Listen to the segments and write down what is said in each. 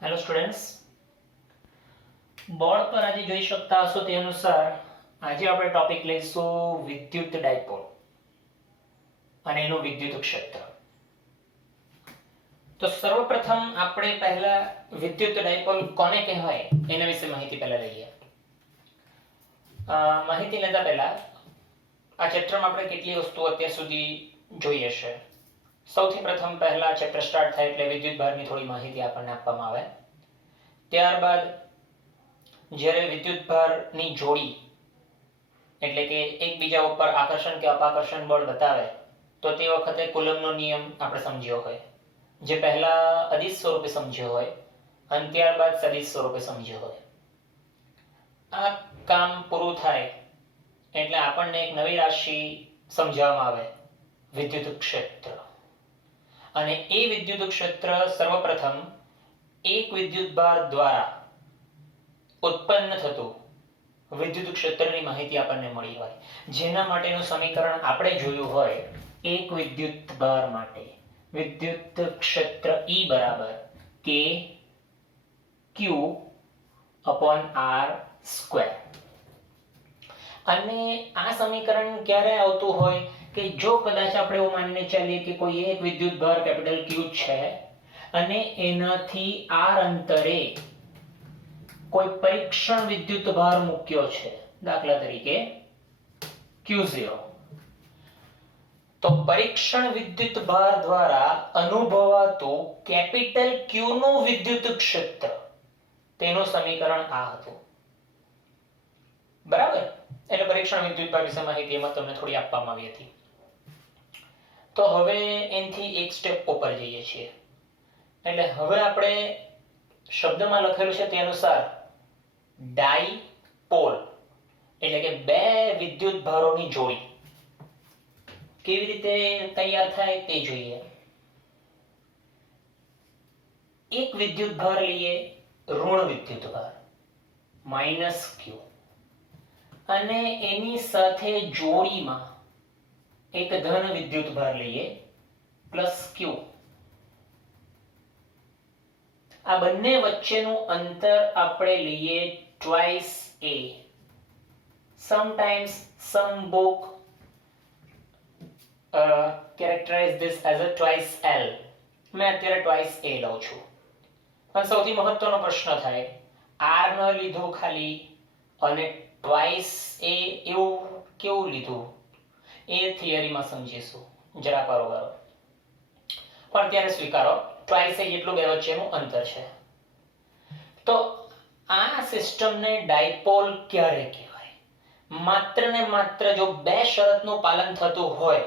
Hello students, board પર આજે જોઈ શકતા હશો તે અનુસાર આજે આપણે ટોપિક લઈશું વિદ્યુત ડાયપોલ અને એનું વિદ્યુત ક્ષેત્ર. તો સર્વપ્રથમ આપણે પહેલા વિદ્યુત ડાયપોલ કોને કહેવાય એના વિશે માહિતી પહેલા લઈએ. માહિતી લેતા પહેલા આ ચેપ્ટરમાં આપણે કેટલી વસ્તુઓ અત્યાર સુધી જોઈ હશે. સૌથી પ્રથમ પહેલા ચેપ્ટર સ્ટાર્ટ થાય એટલે વિદ્યુત ભારની થોડી માહિતી આપણને આપવામાં આવે. ત્યારબાદ જ્યારે વિદ્યુત ભારની જોડી એટલે કે એકબીજા ઉપર આકર્ષણ કે અપાકર્ષણ બળ બતાવે તો તે વખતે કુલમ્બનો નિયમ આપણે સમજ્યો હોય, જે પહેલા અદિશ સ્વરૂપે સમજ્યો હોય અને ત્યારબાદ સદિશ સ્વરૂપે સમજ્યો હોય. આ કામ પૂરું થાય એટલે આપણને એક નવી રાશિ સમજાવવામાં આવે, વિદ્યુત ક્ષેત્ર. અને એ વિદ્યુત ક્ષેત્ર સર્વપ્રથમ એક વિદ્યુત ભાર દ્વારા ઉત્પન્ન થતું વિદ્યુત ક્ષેત્રની માહિતી આપણને મળી હોય, જેના માટેનું સમીકરણ આપણે જોયું હોય. એક વિદ્યુત ભાર માટે વિદ્યુત ક્ષેત્ર E બરાબર K Q upon R square. અને આ સમીકરણ ક્યારે આવતું હોય કે જો કદાચ આપણે એવું માનીને ચાલીએ કે કોઈ એક વિદ્યુત ભાર કેપિટલ Q છે અને એનાથી R અંતરે કોઈ પરીક્ષણ વિદ્યુત ભાર મૂક્યો છે, દાખલા તરીકે Q0, તો પરીક્ષણ વિદ્યુત ભાર દ્વારા અનુભવાતું કેપિટલ Q નું વિદ્યુત ક્ષેત્ર, તેનું સમીકરણ આ હતું. બરાબર? એટલે પરીક્ષણ વિદ્યુત ભાર વિશે માહિતી એમાં તમને થોડી આપવામાં આવી હતી. તો હવે એનથી એક સ્ટેપ ઉપર જઈએ છીએ. એટલે હવે આપણે શબ્દમાં લખેલું છે તે અનુસાર ડાયપોલ એટલે કે બે વિદ્યુત ભારોની જોડી કેવી રીતે તૈયાર થાય તે જોઈએ. એક વિદ્યુત ભાર લઈએ, ઋણ વિદ્યુત ભાર -Q, અને એની સાથે જોડીમાં એક ધન વિદ્યુત ભાર લઈએ +Q. આ બંને વચ્ચેનું અંતર આપણે લઈએ twice A. Sometimes some book characterize this as a twice L. મેં અત્યારે twice A લઉં છું. પણ સૌથી મહત્વનો પ્રશ્ન થાય, R ન લીધું ખાલી અને twice A એવું કેવું લીધું એ થિયરીમાં સમજીશું જરા બરોબર. પણ ત્યારે સ્વીકારો twice A જેટલું બે વચ્ચેનું અંતર છે. તો આ સિસ્ટમને ડાયપોલ ક્યારે કહેવાય? માત્ર ને માત્ર જો બે શરતનું પાલન થતું હોય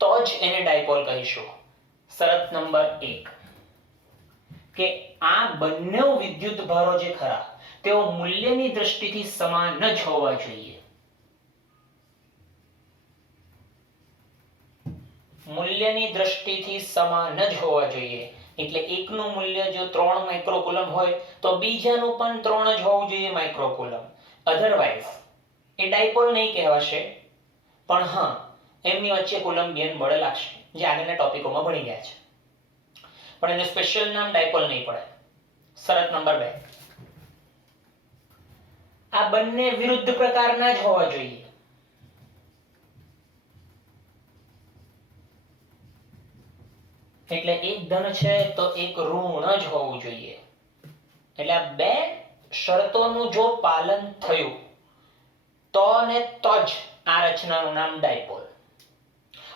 તો જ એને ડાયપોલ કહીશું. શરત નંબર 1 કે આ બંને વિદ્યુત ભારો જે ખરા તેઓ મૂલ્યની દ્રષ્ટિથી સમાન જ હોવા જોઈએ. મૂલ્યની દ્રષ્ટિથી સમાન જ હોવા જોઈએ. એટલે એકનું મૂલ્ય જો 3 માઇક્રોકુલમ હોય તો બીજાનું પણ 3 જ હોવું જોઈએ માઇક્રોકુલમ. અધરવાઇઝ એ ડાયપોલ નહીં કહેવાશે, પણ હા એમની વચ્ચે કુલમ્બિયન બળ લાગશે, જે આગળના ટોપિકોમાં ભણી ગયા છે. પણ એનું સ્પેશિયલ નામ ડાયપોલ નહીં પડે. શરત નંબર 2, આ બંને વિરુદ્ધ પ્રકારના જ હોવા જોઈએ. એટલે એક ધન છે તો એક ઋણ જ હોવું જોઈએ. એટલે આ બે શરતોનું જો પાલન થયું તો ને તો જ આ રચનાનું નામ ડાયપોલ.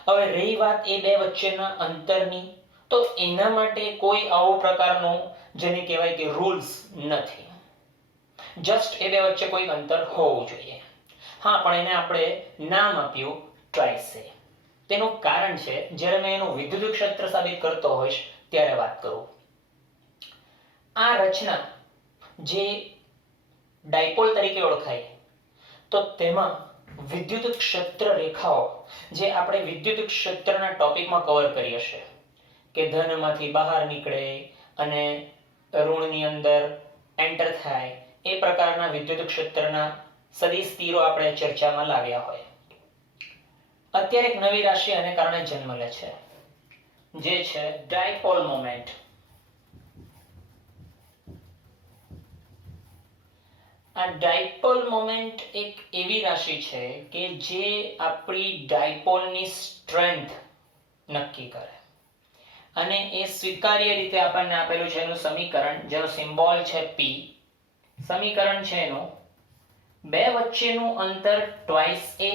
હવે રહી વાત એ બે વચ્ચેના અંતરની, તો એના માટે કોઈ આવો પ્રકારનો જેને કહેવાય કે રૂલ્સ નથી. જસ્ટ એ બે વચ્ચે કોઈ અંતર હોવું જોઈએ. હા, પણ એને આપણે નામ આપ્યું twice A. તેનું કારણ છે, જ્યારે મેં એનું વિદ્યુત ક્ષેત્ર સાબિત કરતો હોઈશ ત્યારે વાત કરું. આ રચના જે ડાયપોલ તરીકે ઓળખાય તો તેમાં વિદ્યુત ક્ષેત્ર રેખાઓ જે આપણે વિદ્યુત ક્ષેત્રના ટોપિકમાં કવર કરી હશે કે ધનમાંથી બહાર નીકળે અને ઋણની અંદર એન્ટર થાય, એ પ્રકારના વિદ્યુત ક્ષેત્રના સદિશ તીરો આપણે ચર્ચામાં લાવ્યા હોય. અત્યારે એક નવી રાશિ આને કારણે જન્મ લે છે, જે છે ડાયપોલ મોમેન્ટ. આ ડાયપોલ મોમેન્ટ એક એવી રાશિ છે કે જે આપણી ડાયપોલની સ્ટ્રેન્થ નક્કી કરે અને એ સ્વીકાર્ય રીતે આપણને આપેલું છે એનું સમીકરણ જેનો સિમ્બોલ છે પી. સમીકરણ છે એનું બે વચ્ચેનું અંતર ટ્વાઇસ એ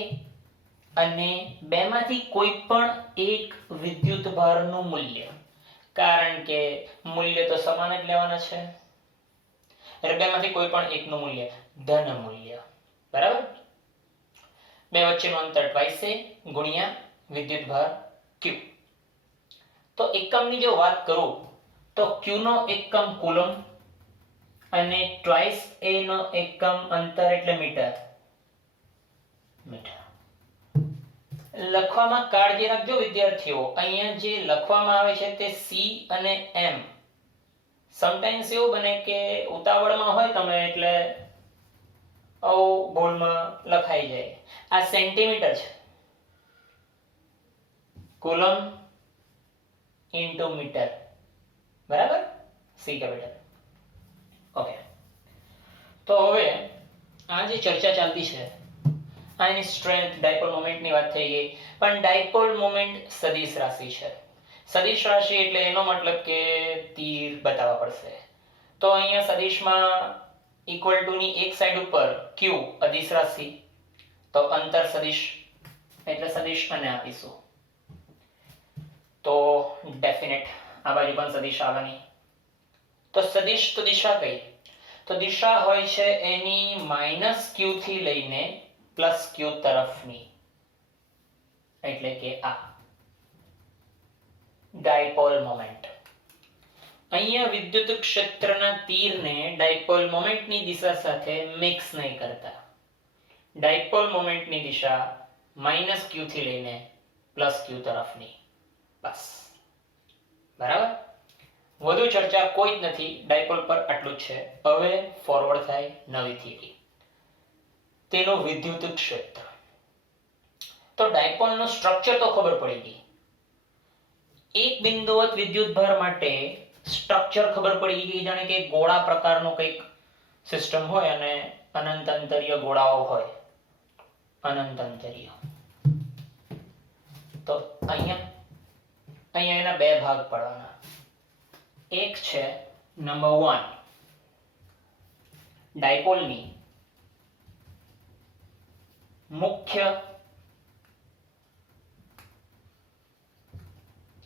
અને બેમાંથી કોઈ પણ એક વિદ્યુત ભારનું મૂલ્ય, કારણ કે મૂલ્ય તો સમાન જ લેવાના છે એટલે બેમાંથી કોઈ પણ એકનું મૂલ્ય ધન મૂલ્ય, બરાબર. બે વચ્ચેનું અંતર ટ્વાઇસ એ ગુણ્યા વિદ્યુત ભાર ક્યુ. તો એકમની જો વાત કરું તો ક્યુ નો એકમ કુલમ અને ટ્વાઇસ એ નો એકમ અંતર એટલે મીટર. લખવામાં કાળજી રાખજો વિદ્યાર્થીઓ, અહીંયા જે લખવામાં આવે છે તે સી અને એમ. સમટાઈમ્સ એવું બને કે ઉતાવળમાં હોય તમે એટલે ભૂલમાં લખાઈ જાય. આ સેન્ટીમીટર છે, કુલમ ઇન્ટુ મીટર, બરાબર, સી કેપિટલ. ઓકે, તો હવે આ જે ચર્ચા ચાલતી છે આ એની સ્ટ્રેન્થ ડાયપોલ મોમેન્ટની વાત થઈ ગઈ, પણ ડાયપોલ મોમેન્ટ સદિશ રાશિ છે. સદિશ રાશિ એટલે એનો મતલબ કે તીર બતાવવા પડશે. તો અહીંયા સદિશમાં ઇક્વલ ટુ ની એક સાઈડ ઉપર ક્યુ અદિશ રાશિ, તો અંતર સદિશ એટલે સદિશ અને આપીશું. તો ડેફિનેટ આ બાજુ પણ સદિશ આવવાની. તો સદિશ તો દિશા કઈ? તો દિશા હોય છે એની માઇનસ ક્યુ થી લઈને પ્લસ ક્યુ તરફની, એટલે કે આ ડાયપોલ મોમેન્ટ. અહીંયા વિદ્યુત ક્ષેત્રના તીરને ડાયપોલ મોમેન્ટની દિશા સાથે મિક્સ નહીં કરતા. ડાયપોલ મોમેન્ટની દિશા માઇનસ ક્યુ થી લઈને પ્લસ ક્યુ તરફની, બસ, બરાબર. વધુ ચર્ચા કોઈ જ નથી ડાયપોલ પર, આટલું જ છે. હવે ફોરવર્ડ થાય નવી થિયરી, તેનું વિદ્યુત ક્ષેત્ર. તો ડાયપોલનું સ્ટ્રક્ચર તો ખબર પડી ગઈ. એક બિંદુવત વિદ્યુત ભાર માટે સ્ટ્રક્ચર ખબર પડી ગઈ, જાણે કે ગોળા પ્રકારનો કંઈક સિસ્ટમ હોય અને અનંત અંતરીય ગોળાઓ હોય, અનંત અંતરીય. તો અહીંયા એના બે ભાગ પડવાના. એક છે નંબર 1 ડાયપોલની મુખ્ય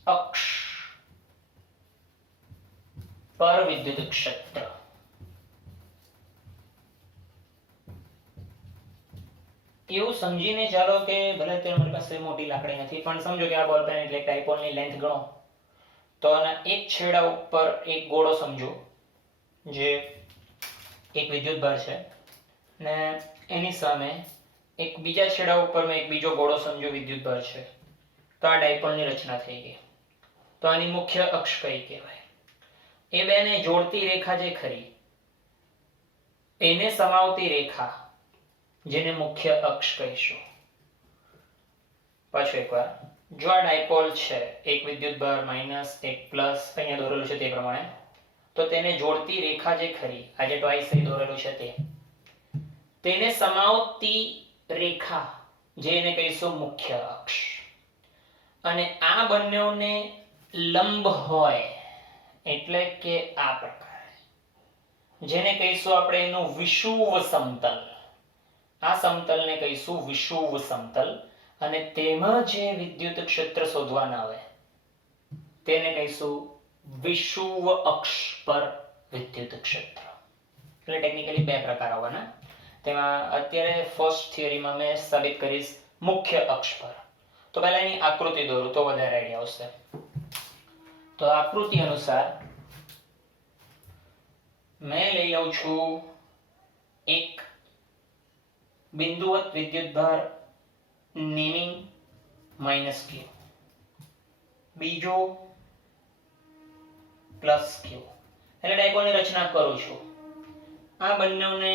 અક્ષ પર વિદ્યુત ક્ષેત્ર. એવું સમજીને ચાલો કે ભલે તમારી પાસે મોટી લાકડી નથી, પણ સમજો કે આ બોલ પેન એટલે ડાયપોલની લેન્થ ગણો તો આના એક છેડા ઉપર એક ગોળો સમજો જે એક વિદ્યુત ભાર છે, ને એની સામે એક બીજા છેડા ઉપર મેં એક બીજો ગોળો સમજો વિદ્યુત ભાર છે. તો આ ડાયપોલની રચના થઈ ગઈ. તો આની મુખ્ય અક્ષ કઈ કહેવાય? એ બેને જોડતી રેખા જે ખરી એને સમાવતી રેખા, જેને મુખ્ય અક્ષ કહીશું. પાછું એકવાર, જો આ ડાયપોલ છે, એક વિદ્યુત ભાર માઇનસ એક પ્લસ અહીંયા દોરેલું છે તે પ્રમાણે, તો તેને જોડતી રેખા જે ખરી, આ જે ટ્વાઇસ દોરેલું છે તેને સમાવતી રેખા, જેને કહીશું મુખ્ય અક્ષ. અને આ બંનેને લંબ હોય એટલે કે આ પ્રકારે, જેને કહીશું આપણે એનું વિષુવ સમતલ. આ સમતલને કહીશું વિષુવ સમતલ, અને તેમાં જે વિદ્યુત ક્ષેત્ર શોધવાના આવે તેને કહીશું વિષુવ અક્ષ પર વિદ્યુત ક્ષેત્ર. એટલે ટેકનિકલી બે પ્રકાર આવવાના. તેમાં અત્યારે ફર્સ્ટ થિયરીમાં મેં સાબિત કરીશ મુખ્ય અક્ષ પર. તો પહેલા એની આકૃતિ દોરું તો વધારે આઈડિયા આવશે. તો આકૃતિ અનુસાર મેં લઈ લઉં છું એક બિંદુવત વિદ્યુત ભાર નેમિંગ માઇનસ ક્યુ, બીજો પ્લસ ક્યુ. એટલે ડાયપોલની રચના કરું છું. આ બંનેને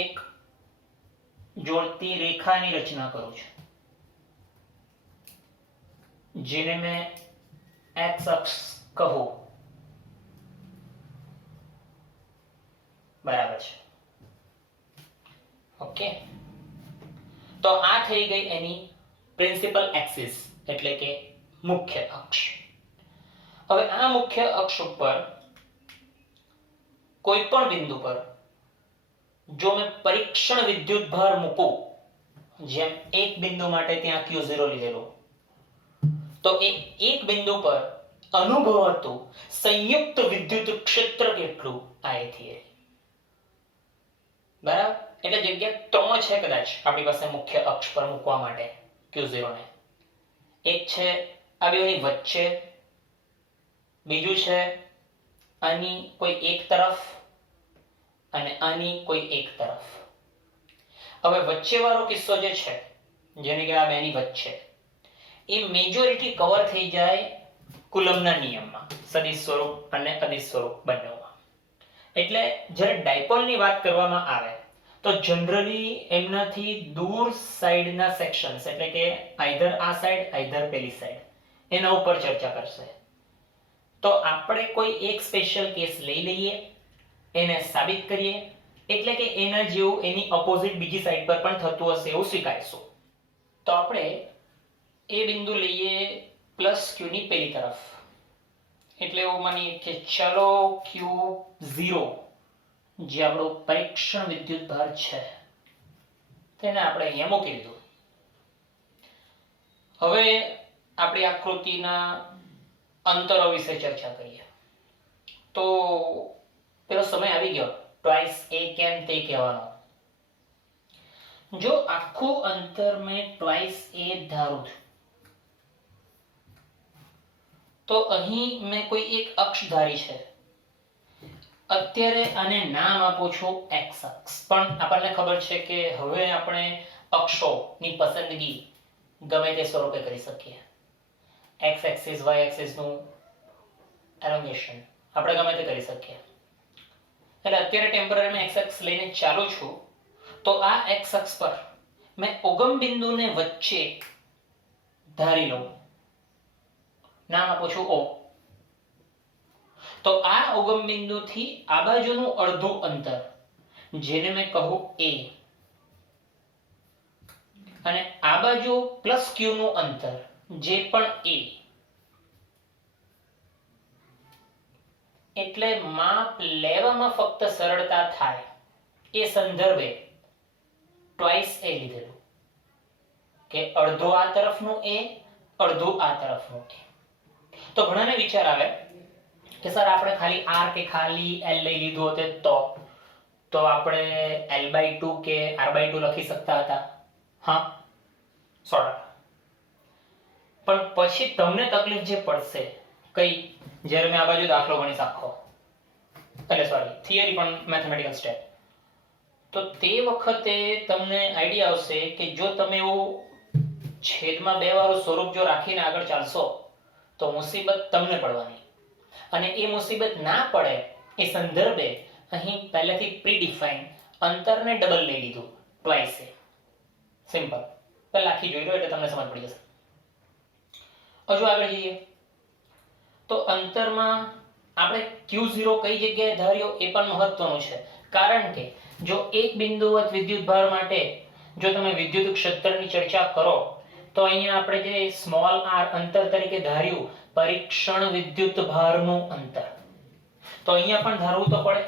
એક જોડતી રેખાની રચના કરું છું, જેને મેં એક્સ અક્ષ કહું, બરાબર છે. ઓકે, તો આ થઈ ગઈ એની પ્રિન્સિપલ એક્સિસ એટલે કે મુખ્ય અક્ષ. હવે આ મુખ્ય અક્ષ ઉપર કોઈ પણ બિંદુ પર જો મેં પરીક્ષણ વિદ્યુતભાર મૂકું, જેમ એક બિંદુ માટે ત્યાં Q0 લીધેલો, તો એ એક બિંદુ પર અનુભવાતું સંયુક્ત વિદ્યુત ક્ષેત્ર કેટલું I થી. બરાબર, એટલે જગ્યા 3 છે કદાચ આપણી પાસે મુખ્ય અક્ષ પર મૂકવા માટે Q0 ને. એક છે આ બેની વચ્ચે, બીજું છે આની કોઈ એક તરફ અને આની કોઈ એક તરફ. હવે વચ્ચે વાળો કિસ્સો જે છે, જેને કે આ બેની વચ્ચે, એ મેજોરિટી કવર થઈ જાય કુલમના નિયમમાં, સદિશ સ્વરૂપ અને અદિશ સ્વરૂપ બંનેમાં. એટલે જ્યારે ડાયપોલની વાત કરવામાં આવે તો જનરલી એમનાથી દૂર સાઈડના સેક્શન્સ એટલે કે આઈધર આ સાઈડ આઈધર પેલી સાઈડ એના ઉપર ચર્ચા કરશે. તો આપણે કોઈ એક સ્પેશિયલ કેસ લઈ લઈએ, એને સાબિત કરીએ, એટલે કે એના જેવું એની ઓપોઝિટ બીજી સાઈડ પર પણ થતું હશે એવું સ્વીકારીશું. તો આપણે એ બિંદુ લઈએ +q ની પેલી તરફ, એટલે એવું માનીએ કે ચલો Q0 જે આપણો પરીક્ષણ વિદ્યુતભાર છે તેને આપણે અહીંયા મૂકી દીધું. હવે આપણી આકૃતિના અંતરો વિશે ચર્ચા કરીએ. તો પેલો સમય આવી ગયો ટ્વાઇસ a કેમ તે કહેવાનો. જો આખું અંતર મેં ટ્વાઇસ a ધારું તો અહીં મેં કોઈ એક અક્ષ ધારી છે. અત્યારે આને નામ આપું છું x અક્ષ, પણ આપણને ખબર છે કે હવે આપણે અક્ષોની પસંદગી ગમે તે સ્વરૂપે કરી શકીએ. x એક્સિસ y એક્સિસ નું એલોંગેશન આપણે ગમે તે કરી શકીએ. એટલે અત્યારે ટેમ્પરરી મેં x અક્ષ લઈને ચાલુ છું, તો આ x અક્ષ પર મેં ઉગમ બિંદુને વચ્ચે ધારી લઉં, નામ આપું છું O. તો આ ઉગમ બિંદુથી આ બાજુનું અડધું અંતર જેને મેં કહું A, અને આ બાજુ +q નું અંતર જે પણ A, એટલે માપ લેવામાં ફક્ત સરળતા થાય એ સંદર્ભે ટ્વાઇસ A લીધેલું કે અડધો આ તરફનું A, અડધું આ તરફનું A. તો ઘણાને વિચાર આવે કે સર આપણે ખાલી r કે ખાલી l લઈ લીધું હોત તો આપણે l/2 કે r/2 લખી શકતા હતા. હા, 100%. પણ પછી તમને તકલીફ જે પડશે કઈ, જ્યારે મેં આ બાજુ દાખલો ગણીશ આખો, એટલે સોરી થિયરી પણ મેથમેટિકલ સ્ટેપ, તો તે વખતે તમને આઈડિયા આવશે કે જો તમે એવું છેદમાં 2 વાળું સ્વરૂપ જો રાખીને આગળ ચાલશો તો મુસીબત તમને પડવાની. અને એ મુસીબત ના પડે એ સંદર્ભે અહીં પહેલેથી પ્રીડિફાઇન અંતરને ડબલ લઈ લીધું, ટ્વાઇસ A. સિમ્પલ, પહેલા આખી જોઈ લો એટલે તમને સમજ પડી જશે. હજુ આગળ જઈએ તો અંતરમાં આપણે Q0 કઈ જગ્યાએ ધાર્યો એ પણ મહત્વનું છે. કારણ કે જો એક બિંદુવત વિદ્યુતભાર માટે જો તમે વિદ્યુત ક્ષેત્રની ચર્ચા કરો તો અહીંયા આપણે જે સ્મોલ r અંતર તરીકે ધાર્યું પરીક્ષણ વિદ્યુતભારનું અંતર, તો અહીંયા પણ ધારવું તો પડે.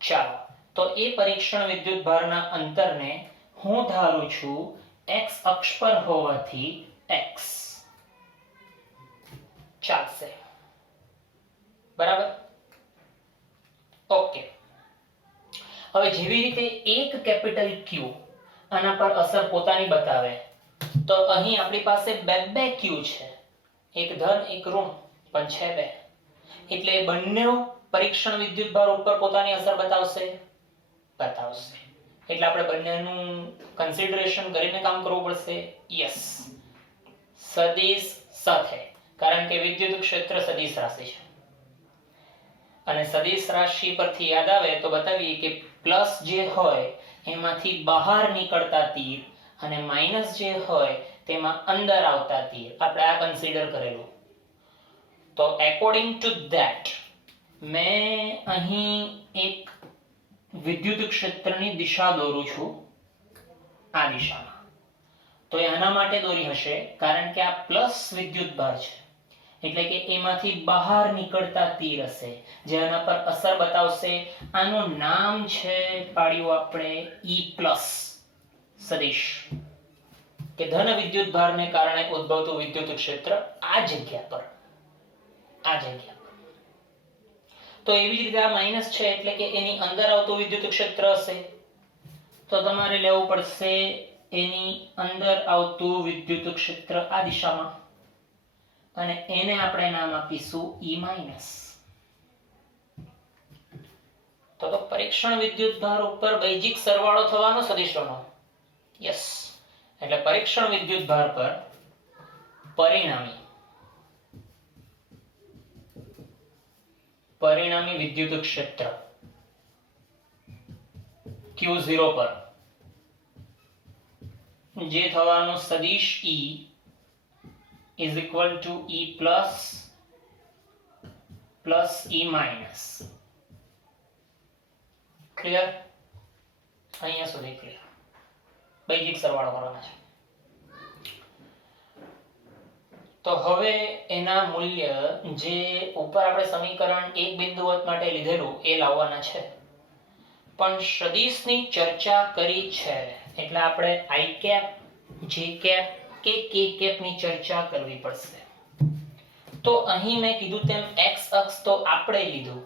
ચાલો, તો એ પરીક્ષણ વિદ્યુતભારના અંતરને હું ધારું છું x અક્ષ પર હોવાથી x. ચાલશે, બરાબર? ઓકે. હવે જેવી રીતે એક કેપિટલ Q આના પર અસર પોતાની બતાવે, તો અહીં આપણી પાસે બે Q છે, એક ધન એક ઋણ, પણ છે 2. એટલે બંને પરીક્ષણ વિદ્યુતભાર ઉપર પોતાની અસર બતાવશે. એટલે આપણે બંનેનું કન્સિડરેશન કરીને કામ કરવું પડશે. યસ, સદિશ સાથે, કારણ કે વિદ્યુત ક્ષેત્ર સદિશ રાશિ છે. અને સદિશ રાશિ પરથી યાદ આવે તો બતાવીએ કે પ્લસ જે હોય એમાંથી બહાર નીકળતા તીર અને માઇનસ જે હોય તેમાં અંદર આવતા તીર આપણે આ કન્સિડર કરેલું. તો એકોર્ડિંગ ટુ ધેટ મેં અહીં એક વિદ્યુત ક્ષેત્રની દિશા દોરું છું આ દિશામાં. તો એ આના માટે દોરી હશે કારણ કે આ પ્લસ વિદ્યુતભાર છે, એટલે કે એમાંથી બહાર નીકળતા તીર હશે જે આના પર અસર બતાવશે. આનું નામ છે, પાડ્યું આપણે E+ સદિશ, કે ધન વિદ્યુતભારને કારણે ઉદ્ભવતું વિદ્યુત ક્ષેત્ર આ જગ્યા પર. તો એવી જ રીતે આ માઇનસ છે એટલે કે એની અંદર આવતું વિદ્યુત ક્ષેત્ર હશે, તો તમારે લેવું પડશે એની અંદર આવતું વિદ્યુત ક્ષેત્ર આ દિશામાં, અને એને આપણે નામ આપીશું E-. તો પરીક્ષણ વિદ્યુતભાર ઉપર બૈજિક સરવાળો થવાનો સદિશોનો. યસ, એટલે પરીક્ષણ વિદ્યુતભાર પર પરિણામી વિદ્યુત ક્ષેત્ર Q0 પર જે થવાનું સદિશ E is equal to E+ plus E-. Clear? અહીંયા સુધી ક્લિયર. બૈજિક સરવાળો કરવાના છે. તો હવે એના મૂલ્ય જે ઉપર આપણે સમીકરણ એક બિંદુવત માટે લીધેલું એ લાવવાના છે, પણ સદિશની ચર્ચા કરી છે એટલે આપણે I cap, J cap કે K cap ની ચર્ચા કરવી પડશે. તો અહીં મેં કીધું તેમ x અક્ષ તો આપણે લીધું.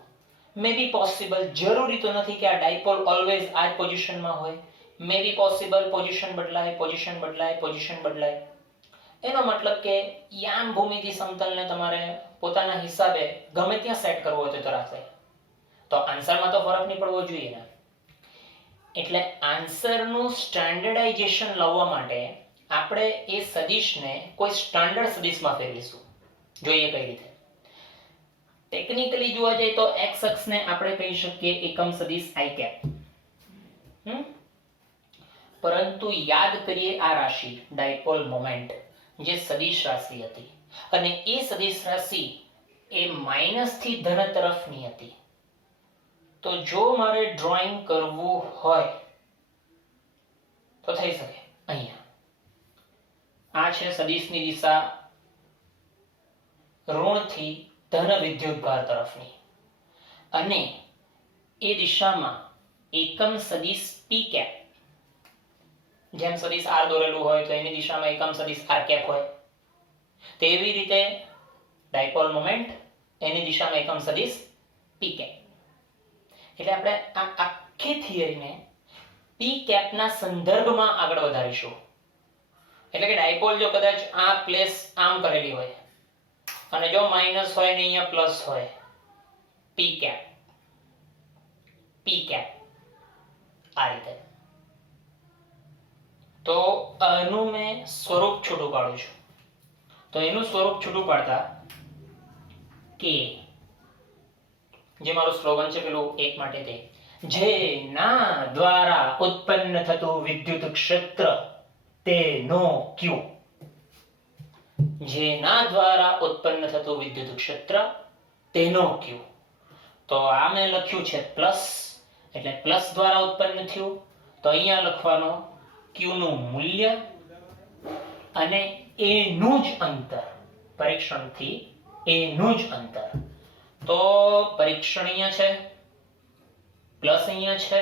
મે બી પોસિબલ, જરૂરી તો નથી કે આ ડાયપોલ ઓલવેઝ આ પોઝિશનમાં હોય. મે બી પોસિબલ પોઝિશન બદલાય. એનો મતલબ કે યામ ભૂમિથી સમતલને તમારે પોતાના હિસાબે ગમે ત્યાં સેટ કરવો હોય તો રાશે. તો આન્સરમાં તો ફરક નહીં પડવો જોઈએ ને. એટલે આન્સરનું સ્ટાન્ડર્ડાઇઝેશન લાવવા માટે આપણે એ સદિશને કોઈ સ્ટાન્ડર્ડ સદિશમાં ફેરવીશું. જોઈએ કઈ રીતે. ટેકનિકલી જોવા જઈએ તો x અક્ષને આપણે કહી શકીએ એકમ સદિશ I cap. પરંતુ યાદ કરીએ આ રાશિ ડાયપોલ મોમેન્ટ જે સદિશ રાશિ હતી, અને એ સદિશ રાશિ એ માઈનસ થી ધન તરફની હતી. તો જો મારે ડ્રોઈંગ કરવું હોય તો થઈ શકે. અહીંયા આ છે સદિશની દિશા ઋણથી ધન વિદ્યુતભાર તરફની, અને એ દિશામાં એકમ સદિશ P cap, જેમ સદિશ R દોરેલું હોય તો એની દિશામાં એકમ સદિશ R cap હોય, તેવી રીતે ડાયપોલ મોમેન્ટ એની દિશામાં એકમ સદિશ P cap. એટલે આપણે આ આખી થિયરીને P cap ના સંદર્ભમાં આગળ વધારીશું. એટલે કે ડાયપોલ જો કદાચ આ પ્લેસ આમ કરેલી હોય અને જો માઈનસ હોય ને અહીંયા પ્લસ હોય, P cap આ રીતે. તો આનું મેં સ્વરૂપ છૂટું પાડું છું. તો એનું સ્વરૂપ છૂટું પાડતા કે જે મારું સ્લોગન છે પેલું એક માટે તે, જેના દ્વારા ઉત્પન્ન થતું વિદ્યુત ક્ષેત્ર તેનો Q. જેના દ્વારા ઉત્પન્ન થતું વિદ્યુત ક્ષેત્ર તેનો Q. તો આ મેં લખ્યું છે પ્લસ, એટલે પ્લસ દ્વારા ઉત્પન્ન થયું. તો અહીંયા લખવાનો Q નું મૂલ્ય અને એનું જ અંતર, પરીક્ષણથી એનું જ અંતર. તો પરીક્ષણ અહીંયા છે, પ્લસ અહીંયા છે,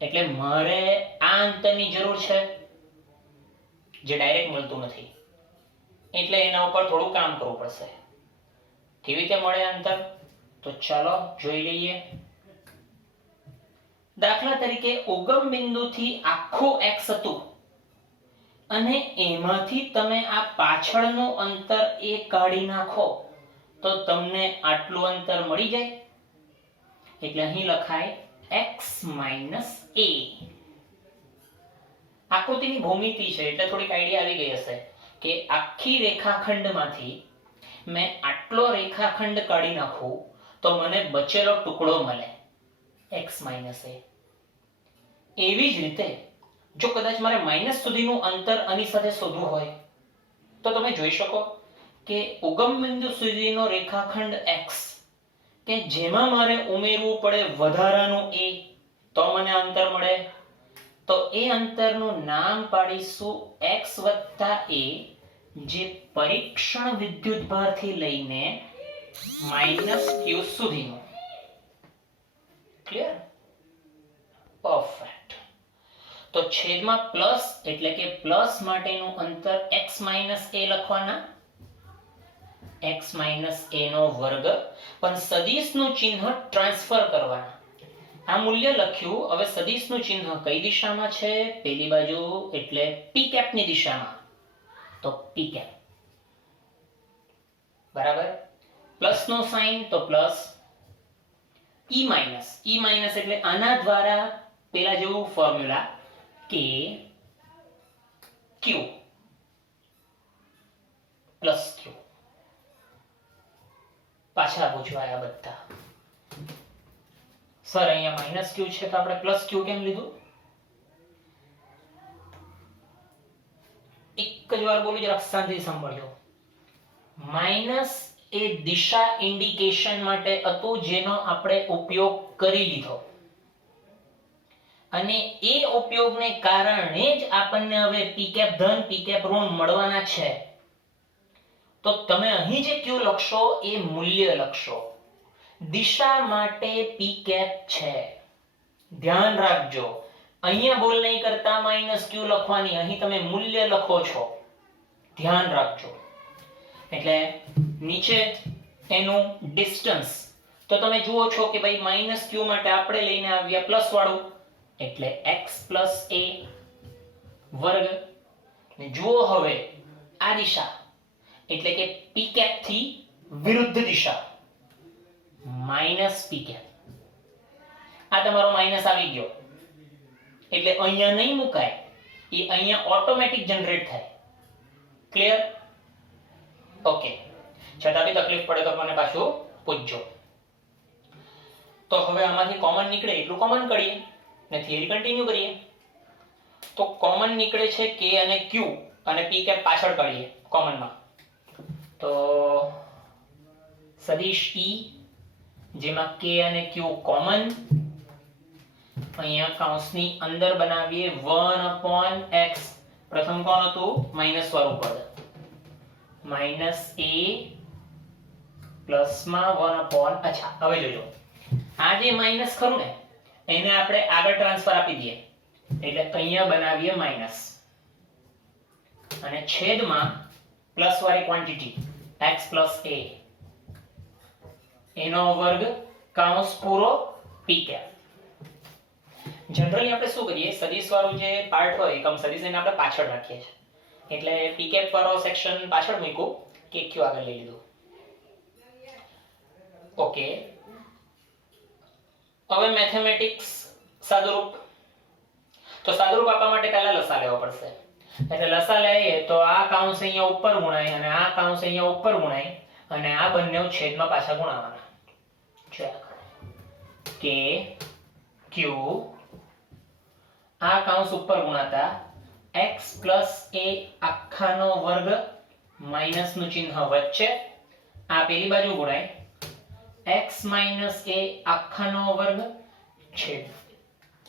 એટલે મારે આ અંતરની જરૂર છે જે ડાયરેક્ટ મળતું નથી, એટલે એના ઉપર થોડું કામ કરવું પડશે. કેવી રીતે મળે અંતર? તો ચાલો જોઈ લઈએ. દાખલા તરીકે ઉગમ બિંદુથી આખું x હતું અને એમાંથી તમે આ પાછળનું અંતર એ કાઢી નાખો તો તમને આટલું અંતર મળી જાય. એટલે અહીં લખાય x - a. આકૃતિની ભૂમિતિ છે એટલે થોડીક આઈડિયા આવી ગઈ હશે કે આખી રેખાખંડમાંથી મેં આટલો રેખાખંડ કાઢી નાખું તો મને બચેલો ટુકડો મળે x - a. એવી જ રીતે જો કદાચ મારે માઈનસ સુધીનું અંતર આની સાથે શોધવું હોય તો તમે જોઈ શકો કે ઉગમ બિંદુ સુધીનો રેખાખંડ x કે જેમાં મારે ઉમેરવું પડે વધારાનું a તો મને અંતર મળે. તો તો એ અંતરનું નામ પાડીશું x વત્તા a, જે પરીક્ષણ વિદ્યુતભારથી લઈને -q સુધીનું. ક્લિયર? પરફેક્ટ. તો છેદમાં પ્લસ એટલે કે પ્લસ માટેનું અંતર x a લખવાના, x a નો વર્ગ, પણ સદિશનું ચિહ્ન ટ્રાન્સફર કરવાના. આ મૂલ્ય લખ્યું. હવે સદિશનું ચિહ્ન કઈ દિશામાં છે? પેલી બાજુ એટલે p ની દિશામાં. તો p, બરાબર. પ્લસ નો સાઇન તો પ્લસ, e માઇનસ એટલે આના દ્વારા પેલા જેવું ફોર્મ્યુલા કે q પ્લસ q. પાછા પૂછવાયા બધા. સર અહીંયા માઇનસ q છે તો આપણે પ્લસ q કેમ લીધું? એક જ વાર બોલું, જરા શાંતિથી સાંભળજો. માઇનસ એ દિશા ઇન્ડિકેશન માટે હતું, જેનો આપણે ઉપયોગ કરી લીધો, અને એ ઉપયોગને કારણે જ આપણને હવે p ધન p ઋણ મળવાના છે. તો તમે અહીં જે q લખશો એ મૂલ્ય લખશો. દિશા માટે p છે. ધ્યાન રાખજો, અહીંયા બોલ નહીં કરતા -q લખવાની, અહીં તમે મૂલ્ય લખો છો. ધ્યાન રાખજો. એટલે નીચે એનું ડિસ્ટન્સ તો તમે જુઓ છો કે ભાઈ -q માટે આપણે લઈને આવ્યા પ્લસ વાળું, એટલે x a વર્ગ. ને જુઓ હવે આ દિશા એટલે કે p થી વિરુદ્ધ દિશા -p. આ તમારો માઈનસ આવી ગયો એટલે અહીંયા નહીં મુકાય, એ અહીંયા ઓટોમેટિક જનરેટ થાય. ક્લિયર? ઓકે. છતાં બી તકલીફ પડે તો મને પાછું પૂછજો. તો હવે આમાંથી કોમન નીકળે એટલું કોમન કરીએ ને થિયરી કન્ટિન્યુ કરીએ. તો કોમન નીકળે છે k અને q, અને p પાછળ કાઢીએ કોમનમાં. તો સદિશ e, જેમાં k અને q કોમન, અહીંયા કૌંસની અંદર બનાવીએ 1/x. પ્રથમ કોણ હતું? માઈનસ વાળું પદ, -a પ્લસમાં 1/. અચ્છા, હવે જોજો, આ જે માઈનસ ખરું ને, એને આપણે આગળ ટ્રાન્સફર આપી દઈએ, એટલે અહીંયા બનાવીએ માઈનસ, અને છેદમાં પ્લસ વાળી ક્વોન્ટિટી x a, એનો વર્ગ કૌંસ પૂરો p. જનરલી આપણે શું કરીએ, સદિશ વાળું જે પાર્ટ હોય એકમ સદિશ, એને આપણે પાછળ રાખીએ છીએ. એટલે p વાળો સેક્શન પાછળ મૂક્યું, k q આગળ લઈ લીધું. ઓકે. હવે મેથેમેટિક્સ સાદુરૂપ. તો સાદુરૂપ આપવા માટે પહેલા લસા લેવો પડશે. એટલે લસા લઈએ તો આ કૌંસ અહીંયા ઉપર ગુણાય, અને આ કૌંસ અહીંયા ઉપર ગુણાય, અને આ બંને છેદમાં પાછા ગુણાવવાના. k q, આ કૌંસ ઉપર ગુણાતા x a આખાનો વર્ગ, માઈનસ નું ચિહ્ન વચ્ચે, આ પેલી બાજુ ગુણાય x a આખાનો વર્ગ છેદ.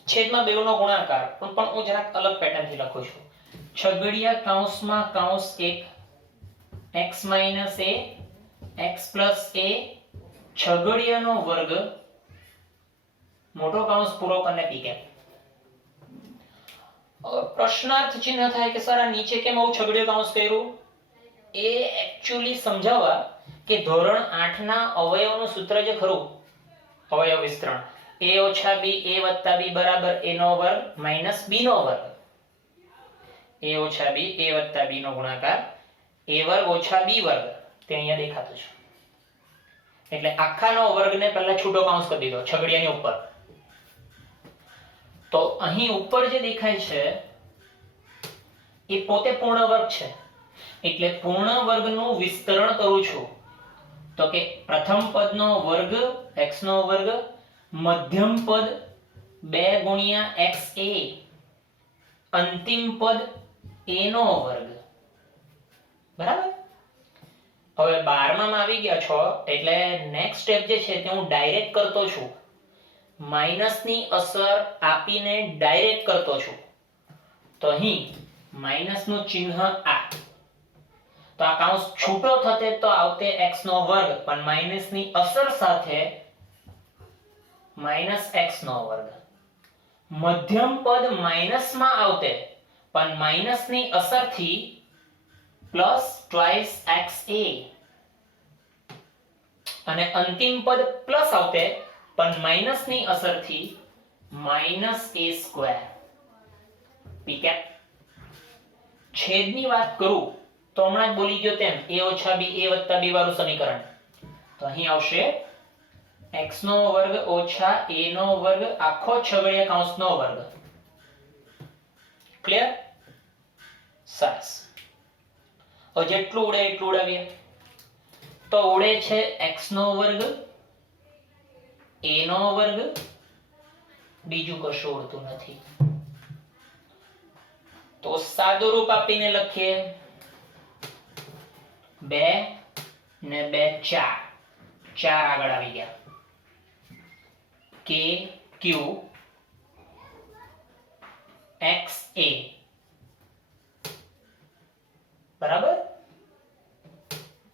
છેદમાં બેવનો ગુણાકાર, પણ હું જરાક અલગ પેટર્નથી લખું છું. છગડીયા કૌંસમાં કૌંસ 1 x a છગડીયાનો વર્ગ, મોટો કૌંસ પૂરો કરીને p. પ્રશ્નાર્થ ચિહ્ન થાય કે સર આ નીચે કેમ આવું છગડીયું કૌંસ કર્યું? એ એક્ચ્યુઅલી સમજાવવા કે ધોરણ 8 ના અવયવનું સૂત્ર જે ખરું, અવયવ વિસ્તરણ, a - b a + b બરાબર a નો વર્ગ માઈનસ b નો વર્ગ. a - b a + b નો ગુણાકાર a વર્ગ - b વર્ગ, તે અહીંયા દેખાતું છે. એટલે આખાનો વર્ગને પહેલા છૂટો કૌંસ કરી દીધો છગડીયાની ઉપર. તો અહીં ઉપર જે દેખાય છે એ પોતે પૂર્ણ વર્ગ છે, એટલે પૂર્ણ વર્ગનું વિસ્તરણ કરું છું. તો કે પ્રથમ પદનો વર્ગ x નો વર્ગ, મધ્યમ પદ 2 × x a, અંતિમ પદ a નો વર્ગ. બરાબર? હવે 12માં આવી ગયા છો, એટલે નેક્સ્ટ સ્ટેપ જે છે તે હું ડાયરેક્ટ કરતો છું. માઈનસ ની અસર આપીને ડાયરેક્ટ કરતો છું. તો અહીં માઈનસ નું ચિહ્ન આ, તો આ કૌંસ છૂટો થતે તો આવતે x નો વર્ગ, પણ માઈનસ ની અસર સાથે માઈનસ x નો વર્ગ. મધ્યમ પદ માઈનસ માં આવતે પણ માઈનસ ની અસરથી પ્લસ ટ્વાઇસ xa, અને અંતિમ પદ પ્લસ આવતે પણ માઈનસ ની અસરથી minus a square p cap. છેદની વાત કરું તો હમણાં જ બોલી ગયો તેમ a ઓછા b a વત્તા b વાળું સમીકરણ, તો અહીં આવશે x નો વર્ગ ઓછા a નો વર્ગ આખો છગડીયા કૌંસનો વર્ગ. ક્લિયર? સરસ. હવે જેટલું ઉડે એટલું ઉડાવીએ. તો ઉડે છે x નો વર્ગ, a નો વર્ગ, બીજું કશું ઉડતું નથી. તો સાદું રૂપ આપીને લખીએ 2 ને 2 4, 4 આગળ આવી ગયા. k q x a, બરાબર.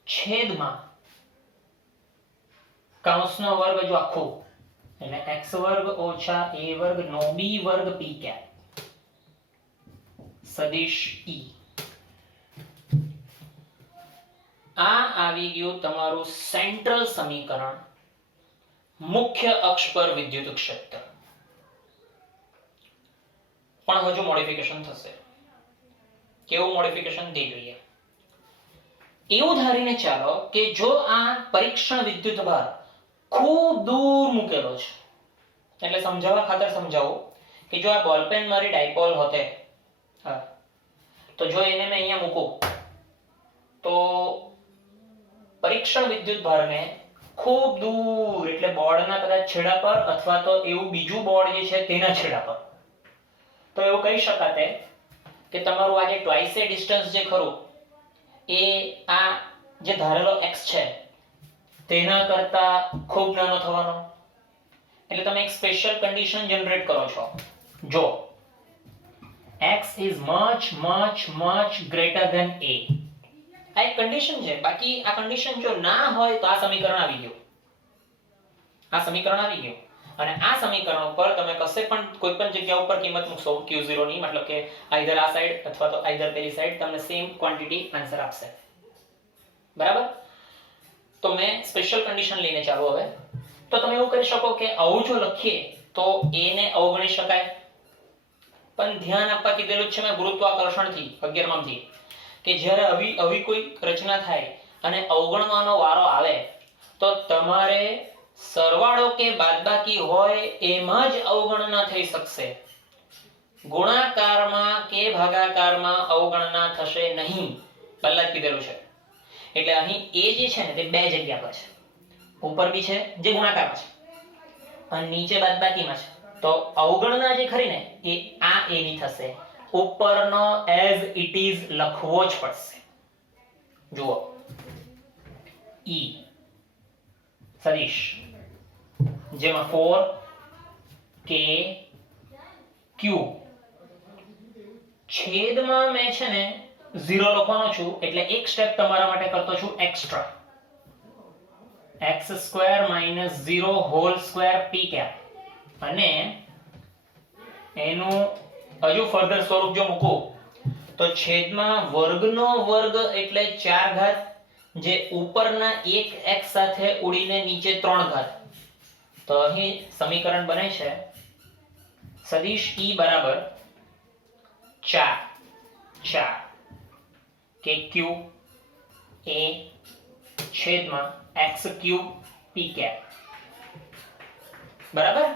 છેદમાં કૌંસનો વર્ગ જો આખું એટલે x વર્ગ ઓછા a વર્ગ નો b વર્ગ p કેપ સદિશ e. આ આવી ગયું તમારું સેન્ટ્રલ સમીકરણ, મુખ્ય અક્ષ પર વિદ્યુત ક્ષેત્ર. પણ હજુ મોડિફિકેશન થશે. કેવું મોડિફિકેશન તે જોઈએ. એવું ધારીને ચાલો કે જો આ પરીક્ષણ વિદ્યુતભાર ખૂબ દૂર મૂકેલો છે, એટલે સમજાવવા ખાતર સમજાવું કે જો આ બોલપેન મારી ડાયપોલ હોતે, હા, તો જો એને મેં અહીંયા મૂકું તો પરીક્ષણ વિદ્યુતભારને ખૂબ દૂર એટલે બોર્ડના કદાચ છેડા પર અથવા તો એવું બીજું બોર્ડ જે છે તેના છેડા પર, તો એવું કહી શકાતે કે તમારું આ જે ટ્વાઇસ એ ડિસ્ટન્સ જે ખરું એ આ જે ધારેલો x છે તેના કરતા ખૂબ નાનો થવાનો. એટલે તમે એક સ્પેશિયલ કન્ડિશન જનરેટ કરો છો. જો x is much much much greater than a, આ એક કન્ડિશન છે. બાકી આ કન્ડિશન જો ના હોય તો આ સમીકરણ આવી ગયું, આ સમીકરણ આવી ગયું. અને આ સમીકરણ ઉપર તમે કશે પણ કોઈ પણ જગ્યા ઉપર કિંમત મૂકશો q0 ની, મતલબ કે આઈધર આ સાઈડ અથવા તો આઈધર પેલી સાઈડ તમને સેમ ક્વોન્ટિટી આન્સર આપશે. બરાબર? તો મેં સ્પેશિયલ કન્ડિશન લઈને ચાલો હવે. તો તમે એવું કરી શકો કે આવું જો લખીએ તો a ને અવગણી શકાય, પણ ધ્યાન આપવા કીધેલું છે મેં ગુરુત્વાકર્ષણથી 11માં થી કે જ્યારે આવી કોઈ રચના થાય અને અવગણવાનો વારો આવે તો તમારે સરવાળો કે બાદબાકી હોય એમાં જ અવગણના થઈ શકશે. ગુણાકારમાં કે ભાગાકારમાં અવગણના થશે નહીં, પહેલા જ કીધેલું છે. એટલે અહીં a જે છે ને તે બે જગ્યા પર છે, ઉપર બી છે જે ગુણાકારમાં છે અને નીચે બાદબાકીમાં છે. તો અવગણના જે ખરી ને એ આ a ની થશે, ઉપરનો એઝ ઇટ ઇઝ લખવો જ પડશે. જુઓ e સદિશ જેમાં 4 k q, છેદમાં મેં છે ને 0 લખવાનો છું, એટલે એક સ્ટેપ તમારા માટે કરતો છું extra. x square minus 0 whole square p cap, અને એનું હજુ ફર્ધર સ્વરૂપ જો મૂકું તો છેદમાં વર્ગનો વર્ગ એટલે 4 ઘાત, જે ઉપરના એક x સાથે ઉડીને નીચે 3 ઘાત. તો અહીં સમીકરણ બને છે સદિશ e બરાબર 4 4 કે q a છેદમાં x ક્યુબ p કેપ. બરાબર?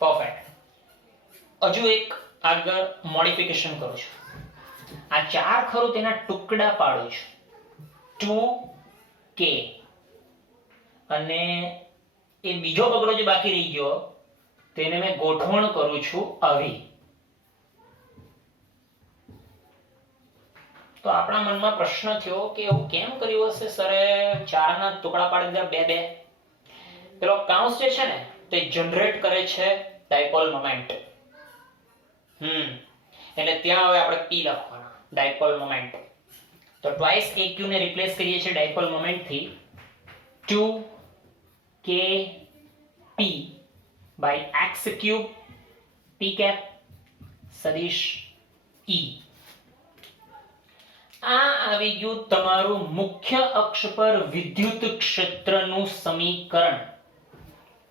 પરફેક્ટ. હજુ એક આગળ મોડિફિકેશન કરું છું. આ 4 ખરું તેના ટુકડા પાડું છું 2k, અને એ બીજો પગલો જે બાકી રહી ગયો તેને મેં ગોઠવણ કરું છું આવી. તો આપણા મનમાં પ્રશ્ન થયો કે એવું કેમ કર્યું હશે સરે, 4 ના ટુકડા પાડી દીધા 2 2. પેલો કાઉન્સ જે છે ને તે જનરેટ કરે છે ડાયપોલ મોમેન્ટ. એટલે ત્યાં હવે આપણે p લખવાના, ડાયપોલ મોમેન્ટ. તો ટ્વાઇસ aq ને રિપ્લેસ કરીએ છીએ ડાયપોલ મોમેન્ટ થી 2kp by x cube p cap સદિશ e. આ આવી ગયું તમારું મુખ્ય અક્ષ પર વિદ્યુત ક્ષેત્રનું સમીકરણ,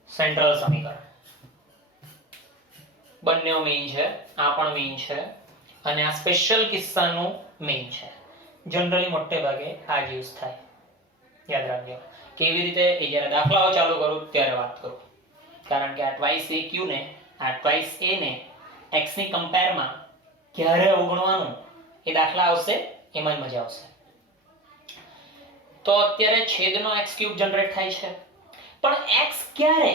સેન્ટ્રલ સમીકરણ. બંને મેઇન છે, આ પણ મેઇન છે અને આ સ્પેશિયલ કિસ્સાનું મેઇન છે. જનરલી મોટે ભાગે આ જ યુઝ થાય, યાદ રાખજો. કેવી રીતે એ જ્યારે દાખલાઓ ચાલુ કરું ત્યારે વાત કરું, કારણ કે આ ટ્વાઇસ aq ને આ ટ્વાઇસ a ને x ની કમ્પેરમાં ક્યારે અવગણવાનું એ દાખલા આવશે, એમાં મજા આવશે. તો અત્યારે છેદનો x³ જનરેટ થાય છે, પણ x ક્યારે?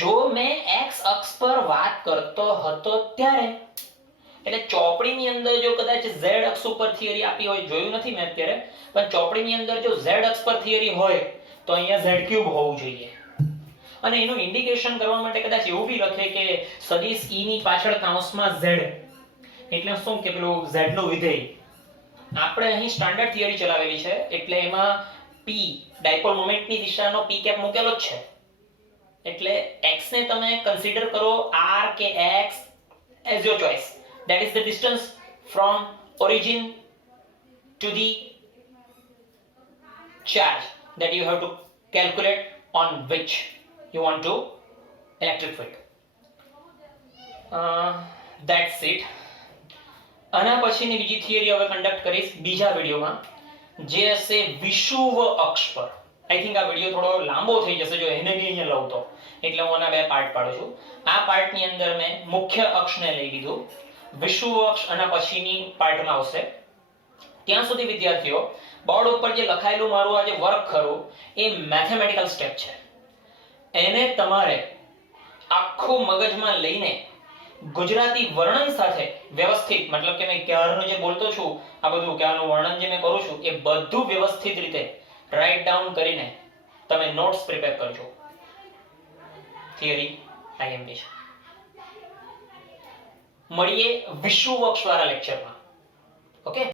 જો મેં x અક્ષ પર વાત કરતો હતો ત્યારે. એટલે ચોપડીની અંદર જો કદાચ z અક્ષ ઉપર થિયરી આપી હોય, જોયું નથી મેં અત્યારે, પણ ચોપડીની અંદર જો z અક્ષ પર થિયરી હોય તો અહીંયા z³ હોવું જોઈએ. અને એનું ઇન્ડિકેશન કરવા માટે કદાચ એવું બી લખે કે સદિશ e ની પાછળ કૌંસમાં z, એટલે શું કે પેલું z નું વિધેય. આપણે અહીં સ્ટાન્ડર્ડ થિયરી ચલાવેલી છે એટલે એમાં p ડાયપોલ મોમેન્ટની દિશાનો p કેપ મૂકેલો જ છે. એટલે x ને તમે કન્સિડર કરો r કે x as your choice. That is the distance from origin to the charge that you have to calculate on which you want to electric field. That's it. આના પછીની બીજી થિયરી હવે conduct કરીશ બીજા વિડિયોમાં, જે હશે વિષુવ અક્ષ પર. આઈ થિંક આ વિડિયો થોડો લાંબો થઈ જશે જો એને બી અહીંયા લઉં તો, એટલે હું આના બે પાર્ટ પાડું છું. આ પાર્ટની અંદર મેં મુખ્ય અક્ષને લઈ લીધું, વિષુવ અક્ષ આના પછીની પાર્ટમાં આવશે. ત્યાં સુધી વિદ્યાર્થીઓ બોર્ડ ઉપર જે લખાયેલું મારું આ જે વર્ક ખરું એ મેથેમેટિકલ સ્ટેપ છે. એને તમારે આખું મગજમાં લઈને ગુજરાતી વર્ણન સાથે વ્યવસ્થિત, મતલબ કે મેં ક્યારનું જે બોલતો છું આ બધું, ક્યારનું વર્ણન જે મેં કરું છું એ બધું વ્યવસ્થિત રીતે રાઇટ ડાઉન કરીને તમે નોટ્સ પ્રિપેર કરજો. થિયરી IMP છે. મળીએ વિષુવ અક્ષ વાળા લેક્ચરમાં. ઓકે.